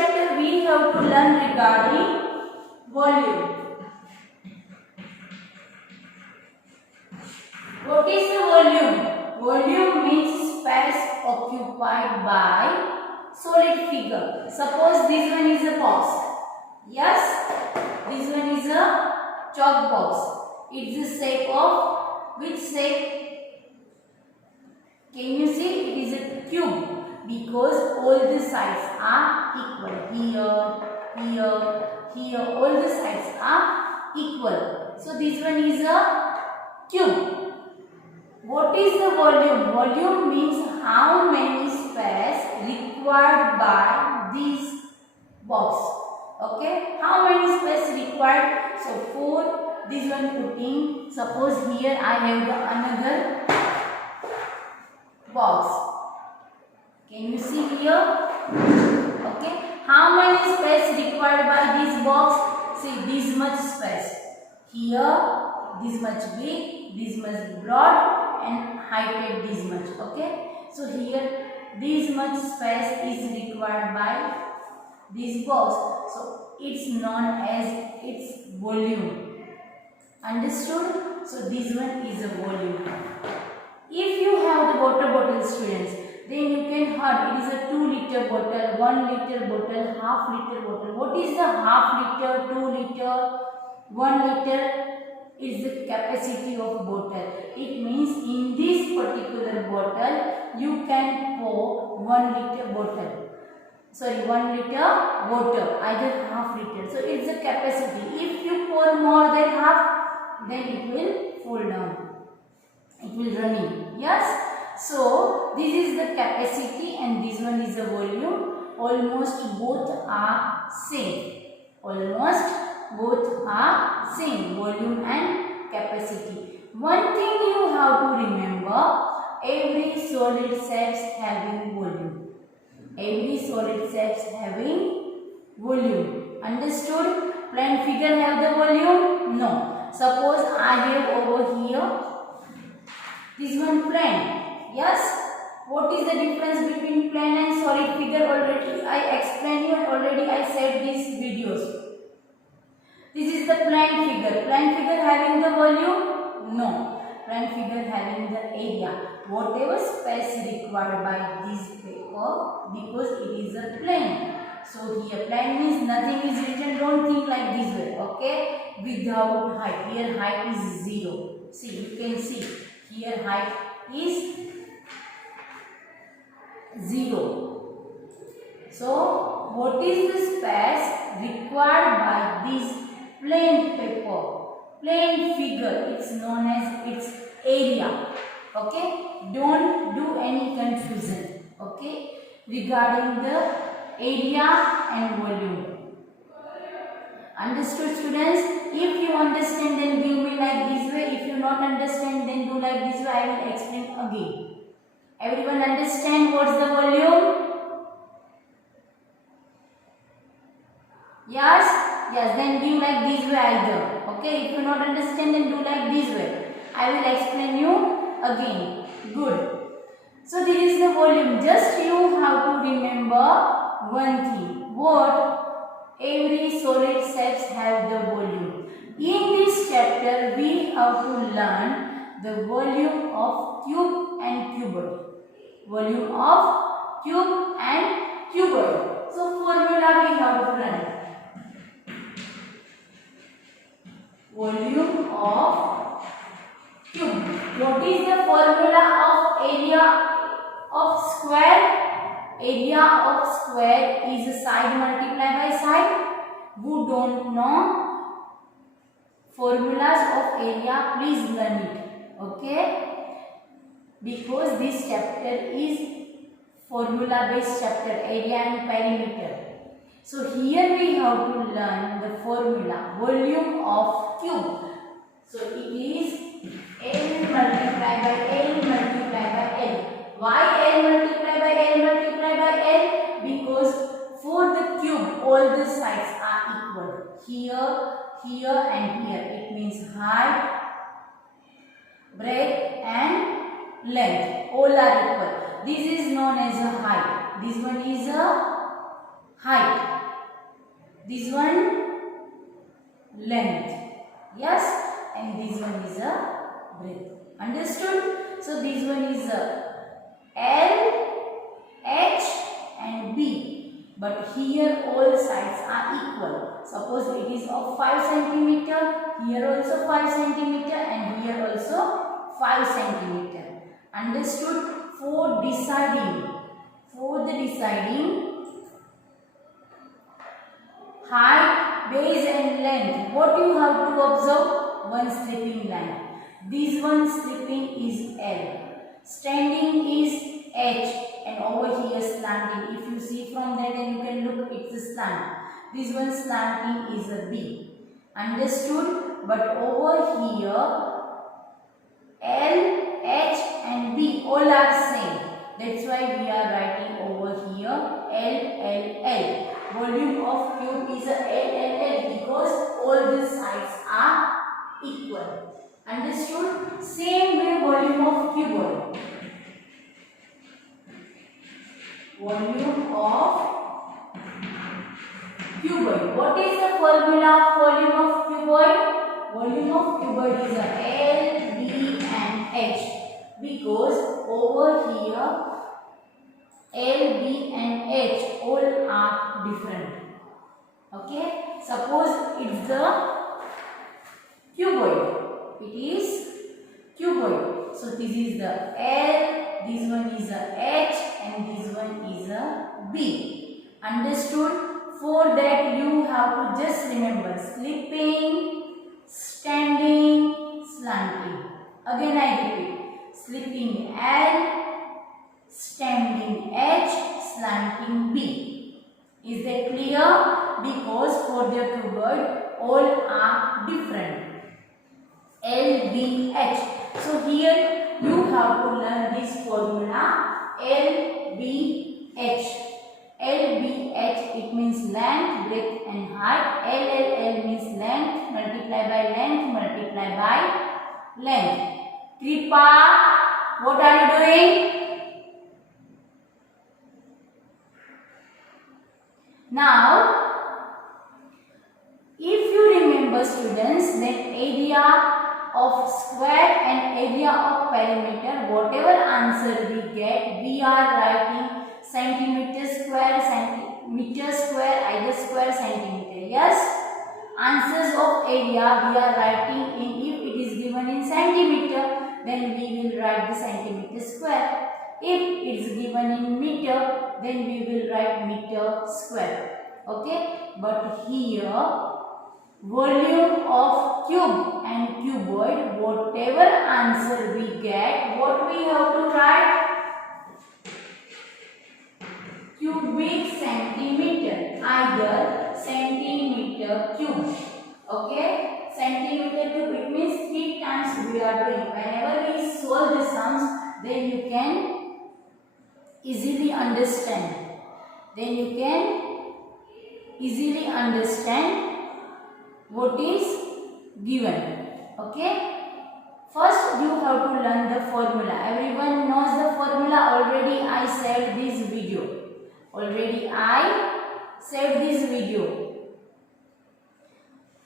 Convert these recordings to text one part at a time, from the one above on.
chapter we have to learn regarding volume. What is the volume? Volume means space occupied by solid figure. Suppose this one is a box. Yes, this one is a chalk box. It's the shape of which shape? Can you see? It is a cube because all the sides are equal. Here, all the sides are equal. So this one is a cube. What is the volume? Volume means how many space required by this box. Okay, how many space required? So for this one putting, suppose here I have another box. Can you see here? Okay, how many space required by this box? See, this much space. Here, this much big, this much broad, and height this much. Okay, so here this much space is required by this box. So it's known as its volume. Understood? So this one is a volume. If you have the water bottle, students, then you can heard it is a 2 liter bottle, 1 liter bottle, half liter bottle. What is the half liter, 2 liter, 1 liter? Is the capacity of bottle. It means in this particular bottle you can pour 1 liter bottle. Sorry, 1 liter water, either half liter. So it's the capacity. If you pour more than half, then it will fall down. It will run in. Yes. So this is the capacity and this one is the volume. Almost both are same. Almost both are same, volume and capacity. One thing you have to remember, every solid shapes having volume. Every solid shapes having volume. Understood? Plane figure have the volume? No. Suppose I have over here this one plane. Yes? What is the difference between plane and solid figure? Already I explained you and already I said these videos. This is the plane figure. Plane figure having the volume? No. Plane figure having the area. Whatever space required by this paper, because it is a plane. So here plane means nothing is written. Don't think like this way. Okay? Without height. Here height is 0. See, you can see. Here height is 0. So what is the space required by this plain paper, plain figure? It's known as its area. Okay, don't do any confusion. Okay, regarding the area and volume. Understood, students? If you understand, then give me like this way. If you not understand, then do like this way. I will explain again. Everyone understand what's the volume? Yes? Yes, then give like this way either. Okay, if you not understand, then do like this way. I will explain you again. Good. So this is the volume. Just you have to remember one thing. What? Every solid shapes have the volume. In this chapter, we have to learn the volume of cube and cuboid. Volume of cube and cuboid. So formula we have to learn. Volume of cube. What is the formula of area of square? Area of square is side multiplied by side. Who don't know formulas of area, please learn it. Okay? Because this chapter is formula based chapter, area and perimeter. So here we have to learn the formula, volume of cube. So it is L multiplied by L multiplied by L. Why L multiplied by L multiplied by L? Because for the cube all the sides are equal. Here, here and here. It means height, breadth and length. All are equal. This is known as a height. This one is a height. this one length, yes, and this one is a breadth. Understood? So this one is a L, H and B, but here all sides are equal. Suppose it is of 5 centimeter, here also 5 centimeter and here also 5 centimeter. Understood? For the deciding height, base and length, what you have to observe? One slipping line. This one slipping is L, standing is H, and over here slanting. If you see from there, then you can look, it's a slant. This one slanting is a B. Understood? But over here L, H and B all are same. That's why we are writing over here L. Volume of cube is a L because all the sides are equal. Understood? Same way volume of cuboid. Volume of cuboid. What is the formula of volume of cuboid? Volume of cuboid is a L, B and H. Because over here L, B and H all are different. Okay. Suppose it's the cuboid. It is cuboid. So this is the L, this one is a H and this one is a B. Understood? For that you have to just remember slipping, standing, slanting. Again I repeat. Slipping L, standing H, slanting B. Is that clear? Because for the cuboid all are different. L, B, H. So here you have to learn this formula L, B, H. L, B, H, it means length, breadth and height. L means length multiply by length. Kripa, what are you doing? Now, if you remember students, that area of square and area of perimeter, whatever answer we get, we are writing centimeter square, either square, centimeter. Yes? Answers of area we are writing in, if it is given in centimeter, then we will write the centimeter square. If it is given in meter, then we will write meter square. Okay? But here, volume of cube and cuboid, whatever answer we get, what we have to write? Cubic centimeter, either centimeter cube. Okay? Centimeter cube, it means 3 times we are doing. Whenever we solve the sums, then you can easily understand. What is given. Okay? First you have to learn the formula. Everyone knows the formula already. I said this video.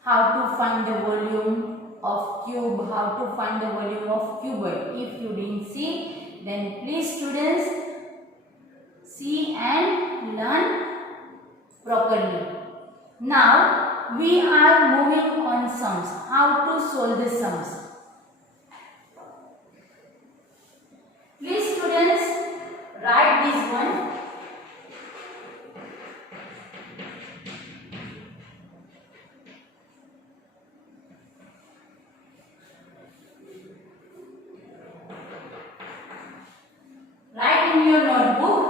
How to find the volume of cube, how to find the volume of cuboid. If you didn't see, then please students see and learn properly. Now we are moving on sums. How to solve the sums? Please students write this one. Write in your notebook.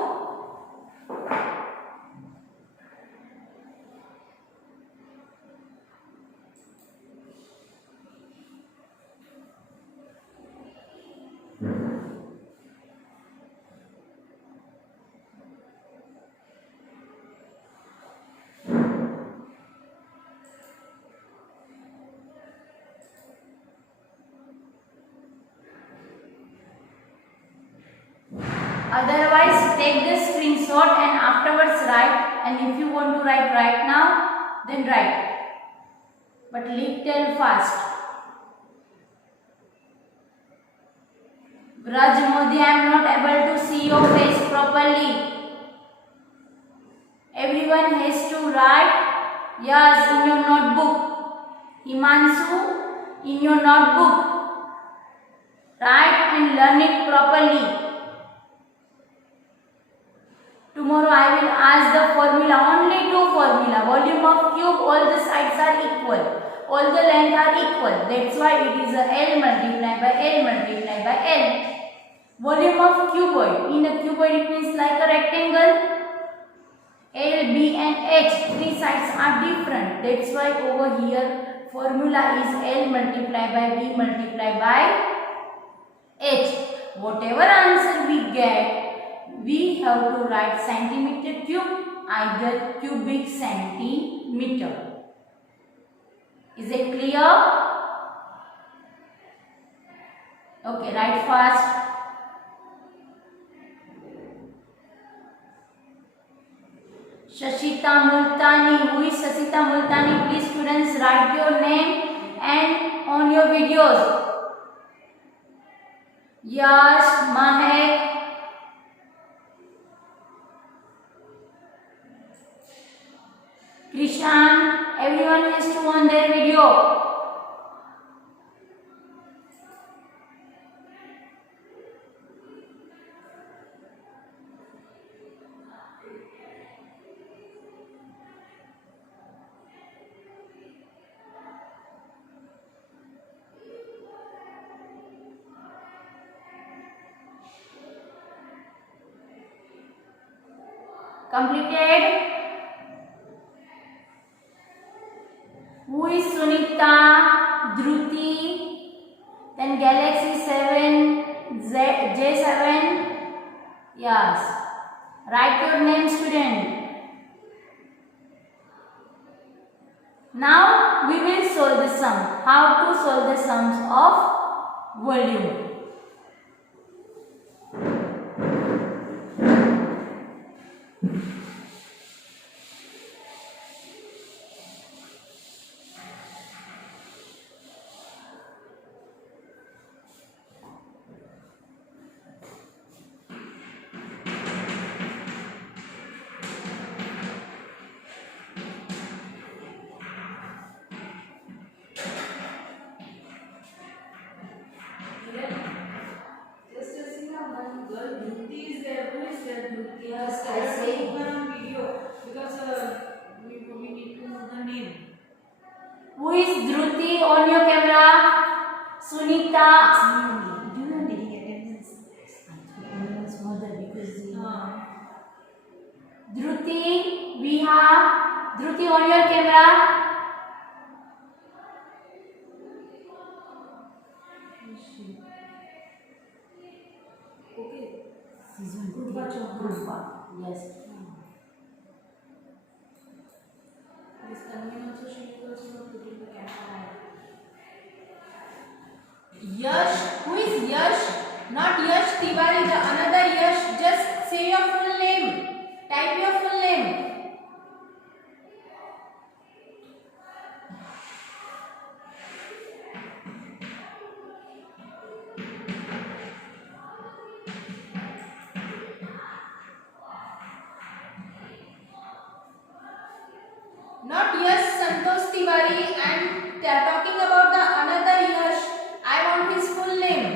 Otherwise, take the screenshot and afterwards write. And if you want to write right now, then write, but little fast. Raj Modi, I am not able to see your face properly. Everyone has to write, yes, in your notebook. Himanshu, in your notebook, write and learn it properly. Tomorrow I will ask the formula, only two formula. Volume of cube, all the sides are equal, all the length are equal. That's why it is a L multiplied by L multiplied by L. Volume of cuboid, in a cuboid it means like a rectangle. L, B and H, three sides are different. That's why over here formula is L multiplied by B multiplied by H. Whatever answer we get, we have to write centimeter cube, either cubic centimeter. Is it clear? Okay, write fast. Shashita Multani. Who is Shashita Multani? Please students write your name and on your videos. Yash, Mahek, Krishan, everyone has to on their video. Completed. Who is Sunita? Dhruti, then Galaxy 7, J7. Yes. Write your name, student. Now we will solve the sum. How to solve the sums of volume? Yes, I say on video because we need to know the name. who is Dhruti on your camera? Sunita. Do you know taking attendance? Mother because Dhruti, we have Dhruti on your camera. Okay. Gurva. Yes. This Tanvi also she is also putting the camera. Yash, who is Yash? Not Yash Tiwari, the another Yash. Just say your full name. Type your full name. Not Yash Santosh Tiwari, and they are talking about the another Yash. I want his full name.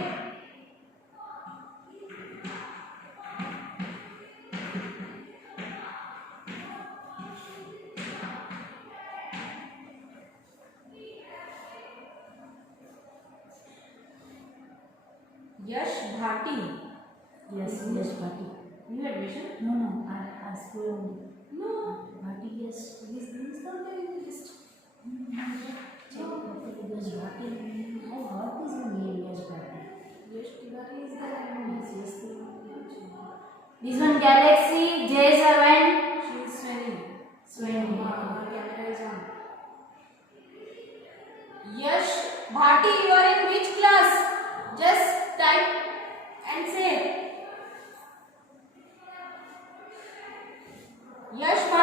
Yash Bhati. Yes, Bhati. New admission? No, I school only. No. Bhati, yes. This is not there in the list. Check Yash Bhati. How hard is the name Yash Bhati? Yash Tiwari is there. Yes. This one Galaxy J7. She is Swani. Swani. Her camera is on. Yash Bhati, you are in which class? Just type and say. Yash Bhati.